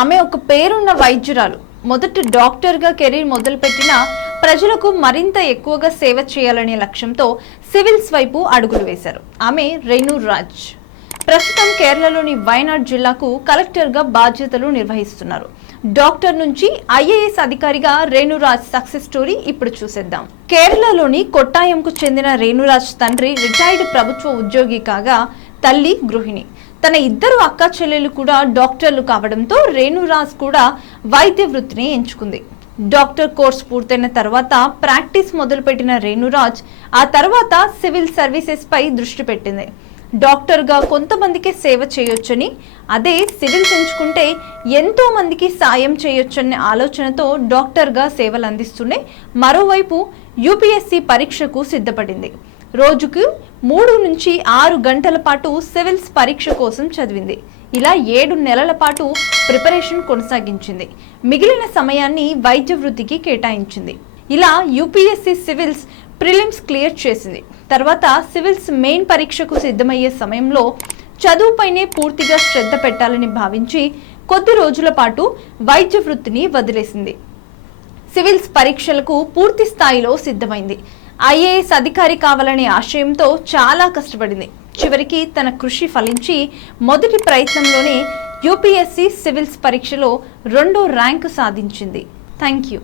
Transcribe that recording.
ఆమె ఒక పేరున్న వైద్యురాలు. మొదట డాక్టర్గా కెరీర్ మొదలుపెట్టిన ప్రజలకు మరింత ఎక్కువగా సేవ చేయాలనే లక్ష్యంతో సివిల్స్ వైపు అడుగులు వేశారు. ఆమె రేణు రాజ్. ప్రస్తుతం కేరళలోని వయనాడ్ జిల్లాకు కలెక్టర్గా బాధ్యతలు నిర్వహిస్తున్నారు. డాక్టర్ నుంచి ఐఏఎస్ అధికారిగా రేణురాజ్ సక్సెస్ స్టోరీ ఇప్పుడు చూసేద్దాం. కేరళలోని కొట్టాయంకు చెందిన రేణురాజ్ తండ్రి రిటైర్డ్ ప్రభుత్వ ఉద్యోగి కాగా తల్లి గృహిణి. తన ఇద్దరు అక్క చెల్లెలు కూడా డాక్టర్లు కావడంతో రేణురాజ్ కూడా వైద్య వృత్తిని ఎంచుకుంది. డాక్టర్ కోర్స్ పూర్తయిన తర్వాత ప్రాక్టీస్ మొదలుపెట్టిన రేణురాజ్ ఆ తర్వాత సివిల్ సర్వీసెస్ పై దృష్టి పెట్టింది. డాక్టర్గా కొంతమందికి సేవ చేయొచ్చని, అదే సివిల్స్ ఎంచుకుంటే ఎంతో మందికి సాయం చేయొచ్చనే ఆలోచనతో డాక్టర్గా సేవలు అందిస్తూనే మరోవైపు యూపీఎస్సీ పరీక్షకు సిద్ధపడింది. రోజుకు 3 నుంచి 6 గంటల పాటు సివిల్స్ పరీక్ష కోసం చదివింది. ఇలా 7 నెలల పాటు ప్రిపరేషన్ కొనసాగించింది. మిగిలిన సమయాన్ని వైద్య వృత్తికి కేటాయించింది. ఇలా యూపీఎస్సీ సివిల్స్ ప్రిలిమ్స్ క్లియర్ చేసింది. తర్వాత సివిల్స్ మెయిన్ పరీక్షకు సిద్ధమయ్యే సమయంలో చదువుపైనే పూర్తిగా శ్రద్ధ పెట్టాలని భావించి కొద్ది రోజుల పాటు వైద్య వృత్తిని వదిలేసింది. సివిల్స్ పరీక్షలకు పూర్తి స్థాయిలో సిద్ధమైంది. ఐఏఎస్ అధికారి కావాలనే ఆశయంతో చాలా కష్టపడింది. చివరికి తన కృషి ఫలించి మొదటి ప్రయత్నంలోనే యూపీఎస్సీ సివిల్స్ పరీక్షలో 2వ ర్యాంకు సాధించింది. Thank you.